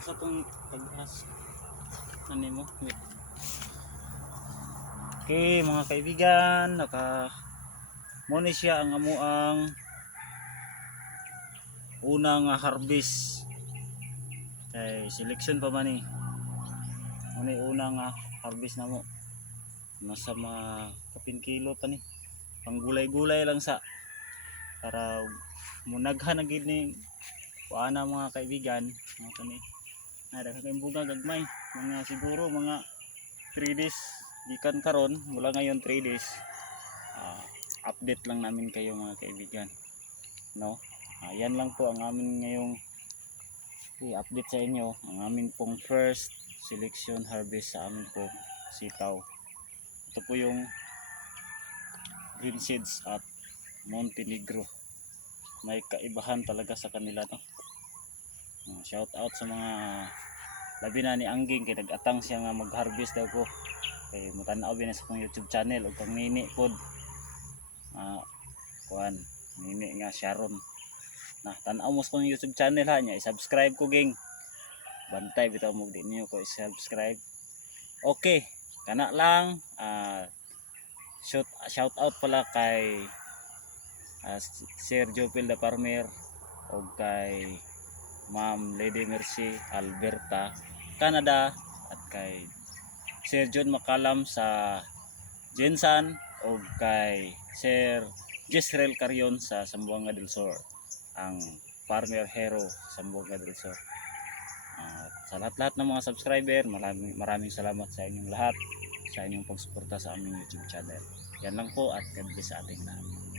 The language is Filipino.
sa tong pag-as. Ano mo? Wait. Okay, mga kaibigan, naka muna siya ang amuang unang harvest. Kay selection pa man ni. Muna yung unang ah, harvest na mo. Nasa mga kapin kilo pa ni. Pang gulay-gulay lang sa para munaghan na gid ni kuana mga kaibigan mga kani na daghang kayong buga gagmay. Mga siguro mga 3 days gikan karon mula ngayon 3 days Ah, update lang namin kayo mga kaibigan. No? Ah, yan lang po ang amin ngayong i-update sa inyo. Ang amin pong first selection harvest sa amin po sitaw. Ito po yung green seeds at Montenegro. May kaibahan talaga sa kanila no? Uh, shout out sa mga labi na ni Angging kay nag-atang siya nga mag-harvest daw ko. Kay mutanaw bin sa akong YouTube channel ug kang nini pod. Ah kuan nini nga Sharon. Na tanaw mo sa akong YouTube channel ha nya i-subscribe ko ging. Bantay bitaw mo di niyo ko i-subscribe. Okay kana lang ah shout shout out pala kay ah, Sir Jopel da Parmer o kay Ma'am Lady Mercy Alberta Canada at kay Sir John Makalam sa Jensan o kay Sir Jezreel Carion sa Sambuanga del Sur ang farmer hero sa Sambuanga del Sur. At sa lahat-lahat ng mga subscriber maraming, maraming salamat sa inyong lahat sa inyong pagsuporta sa aming YouTube channel. Yan lang po at God bless sa ating lahat